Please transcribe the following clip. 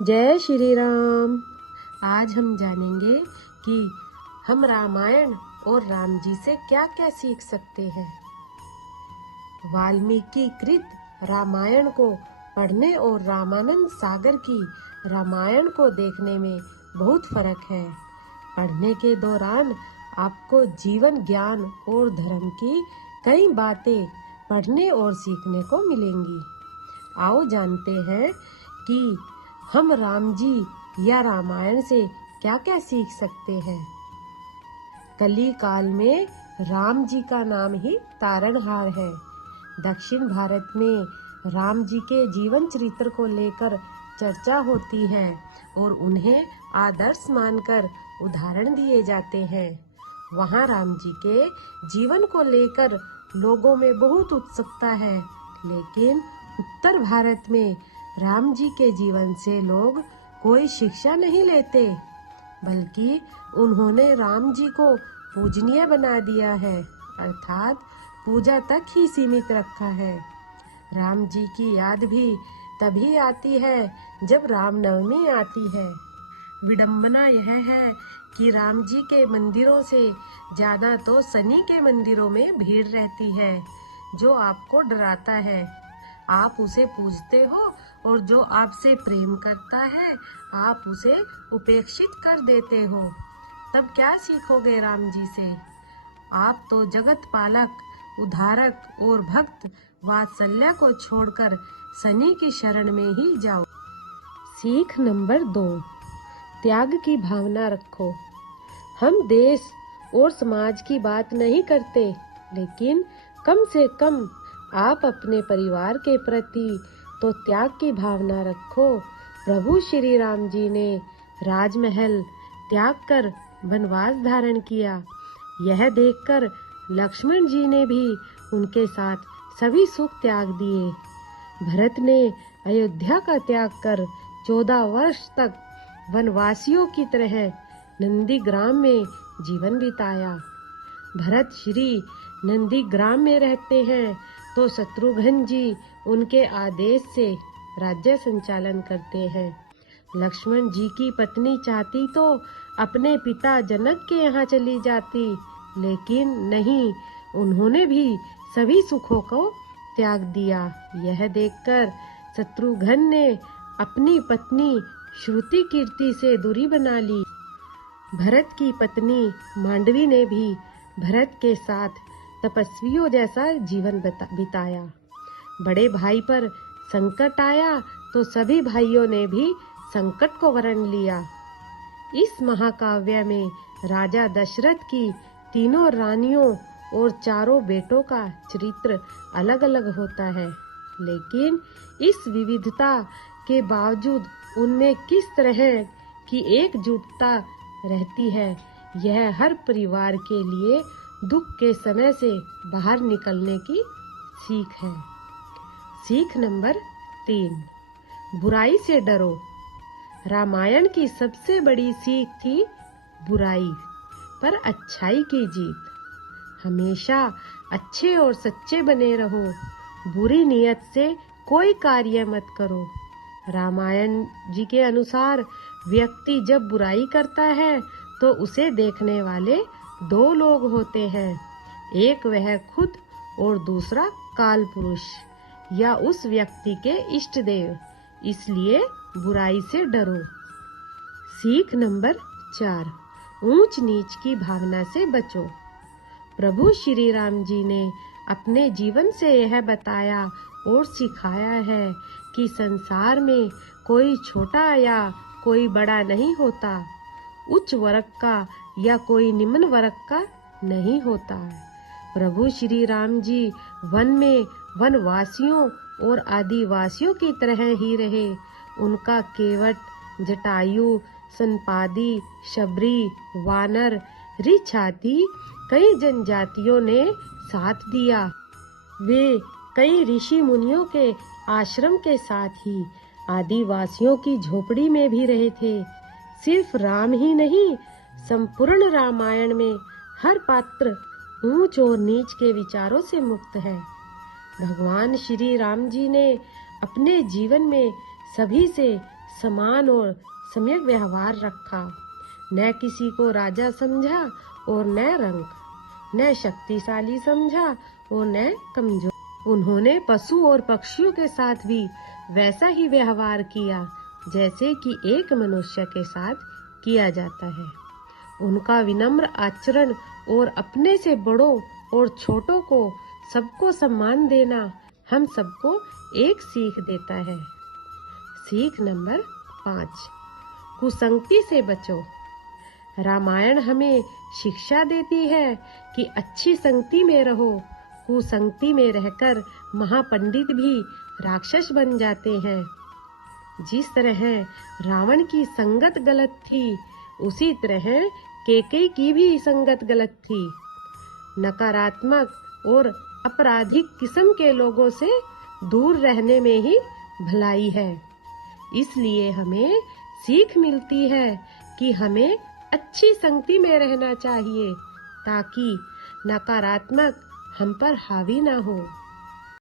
जय श्री राम। आज हम जानेंगे कि हम रामायण और राम जी से क्या क्या सीख सकते हैं। वाल्मीकि कृत रामायण को पढ़ने और रामानंद सागर की रामायण को देखने में बहुत फर्क है। पढ़ने के दौरान आपको जीवन ज्ञान और धर्म की कई बातें पढ़ने और सीखने को मिलेंगी। आओ जानते हैं कि हम राम जी या रामायण से क्या क्या सीख सकते हैं। कली काल में राम जी का नाम ही तारणहार है। दक्षिण भारत में राम जी के जीवन चरित्र को लेकर चर्चा होती है और उन्हें आदर्श मानकर उदाहरण दिए जाते हैं। वहाँ राम जी के जीवन को लेकर लोगों में बहुत उत्सुकता है, लेकिन उत्तर भारत में राम जी के जीवन से लोग कोई शिक्षा नहीं लेते, बल्कि उन्होंने राम जी को पूजनीय बना दिया है, अर्थात पूजा तक ही सीमित रखा है। राम जी की याद भी तभी आती है जब रामनवमी आती है। विडंबना यह है कि राम जी के मंदिरों से ज्यादा तो शनि के मंदिरों में भीड़ रहती है, जो आपको डराता है। आप उसे पूजते हो और जो आपसे प्रेम करता है आप उसे उपेक्षित कर देते हो। तब क्या सीखोगे राम जी से? आप तो जगत पालक, उद्धारक और भक्त वात्सल्य को छोड़कर शनि की शरण में ही जाओ। सीख नंबर 2, त्याग की भावना रखो। हम देश और समाज की बात नहीं करते, लेकिन कम से कम आप अपने परिवार के प्रति तो त्याग की भावना रखो। प्रभु श्री राम जी ने राजमहल त्याग कर वनवास धारण किया। यह देखकर लक्ष्मण जी ने भी उनके साथ सभी सुख त्याग दिए। भरत ने अयोध्या का त्याग कर 14 वर्ष तक वनवासियों की तरह नंदीग्राम में जीवन बिताया। भरत श्री नंदीग्राम में रहते हैं तो शत्रुघ्न जी उनके आदेश से राज्य संचालन करते हैं। लक्ष्मण जी की पत्नी चाहती तो अपने पिता जनक के यहाँ चली जाती, लेकिन नहीं, उन्होंने भी सभी सुखों को त्याग दिया। यह देखकर शत्रुघ्न ने अपनी पत्नी श्रुति कीर्ति से दूरी बना ली। भरत की पत्नी मांडवी ने भी भरत के साथ तपस्वियों जैसा जीवन बिताया। बड़े भाई पर संकट आया तो सभी भाइयों ने भी संकट को वरण लिया। इस महाकाव्य में राजा दशरथ की तीनों रानियों और चारों बेटों का चरित्र अलग अलग होता है, लेकिन इस विविधता के बावजूद उनमें किस तरह की एकजुटता रहती है, यह हर परिवार के लिए दुख के समय से बाहर निकलने की सीख है। सीख नंबर 3, बुराई से डरो। रामायण की सबसे बड़ी सीख थी बुराई पर अच्छाई की जीत। हमेशा अच्छे और सच्चे बने रहो, बुरी नीयत से कोई कार्य मत करो। रामायण जी के अनुसार व्यक्ति जब बुराई करता है तो उसे देखने वाले 2 लोग होते हैं, एक वह खुद और दूसरा काल पुरुष या उस व्यक्ति के इष्ट देव। इसलिए बुराई से डरो। सीख नंबर 4, ऊंच नीच की भावना से बचो। प्रभु श्री राम जी ने अपने जीवन से यह बताया और सिखाया है कि संसार में कोई छोटा या कोई बड़ा नहीं होता, उच्च वर्ग का या कोई निम्न वर्ग का नहीं होता। प्रभु श्री राम जी वन में वनवासियों और आदिवासियों की तरह ही रहे। उनका केवट, जटायु, संपादी, शबरी, वानर, ऋछ आदि कई जनजातियों ने साथ दिया। वे कई ऋषि मुनियों के आश्रम के साथ ही आदिवासियों की झोपड़ी में भी रहे थे। सिर्फ राम ही नहीं, संपूर्ण रामायण में हर पात्र ऊंच और नीच के विचारों से मुक्त है। भगवान श्री राम जी ने अपने जीवन में सभी से समान और सम्यक व्यवहार रखा। न किसी को राजा समझा और न रंक, न शक्तिशाली समझा और न कमजोर। उन्होंने पशु और पक्षियों के साथ भी वैसा ही व्यवहार किया जैसे कि एक मनुष्य के साथ किया जाता है। उनका विनम्र आचरण और अपने से बड़ों और छोटों को सबको सम्मान देना हम सबको एक सीख देता है। सीख नंबर 5, कुसंगति से बचो। रामायण हमें शिक्षा देती है कि अच्छी संगति में रहो। कुसंगति में रहकर महापंडित भी राक्षस बन जाते हैं। जिस तरह रावण की संगत गलत थी, उसी तरह कैकेयी की भी संगत गलत थी। नकारात्मक और आपराधिक किस्म के लोगों से दूर रहने में ही भलाई है। इसलिए हमें सीख मिलती है कि हमें अच्छी संगति में रहना चाहिए ताकि नकारात्मक हम पर हावी ना हो।